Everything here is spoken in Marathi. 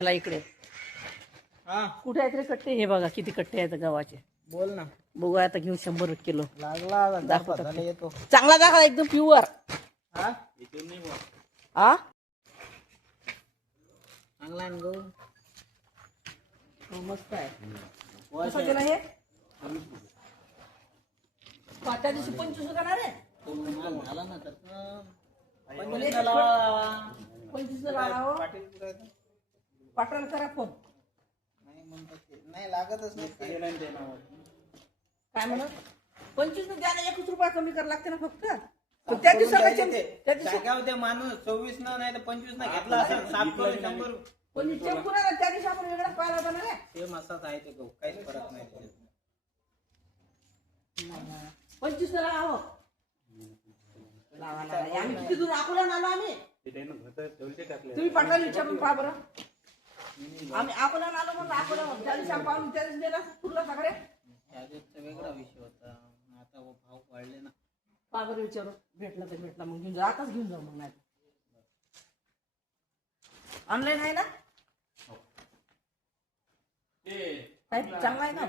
मला इकडे कुठे आहेत रे कट्टे? हे बघा किती कट्टे आहेत गव्हाचे. बोल ना. बघू आता घेऊ 100 किलो. लागला दाखवतात. येतो. चांगला दाखवा एकदम प्युअर. हा आ चांगला आहे ना गहू. मस्त आहे. कसं केलं हे? पाचच्या दिवशी 25 करणार आहे. झाला ना तर 25 लावावं. पाटण करा फोन. नाही म्हणतात ते. नाही लागतच नाही ते. काय म्हणत 25 द्या ना. 1 रुपया कमी करावं लागते ना फक्त. पण त्या दिवशी माणूस 24 न नाही तर 25 न घेतला असेल. 7 करून 100 पण चेक करा त्या दिवशी आपण वेगळा पाहिला होता ना रे. सेम असाच आहे ते गहू. काहीच फरक नाही. 25 लावा. आम्ही किती दूर अकोला आलो आम्ही. तुम्ही पाटला विचारून पहा बरं. आम्ही अकोला आलो म्हणून अकोला त्या दिवशी पाहून त्या दिवशी दिला पुरला सगळे. त्याचा वेगळा विषय होता. आता भाव वाढले ना. पहा बरं विचारू. भेटला तर भेटला मग घेऊन जा. आताच घेऊन जाऊ मग. नाही ऑनलाईन आहे ना. चांगला आहे ना.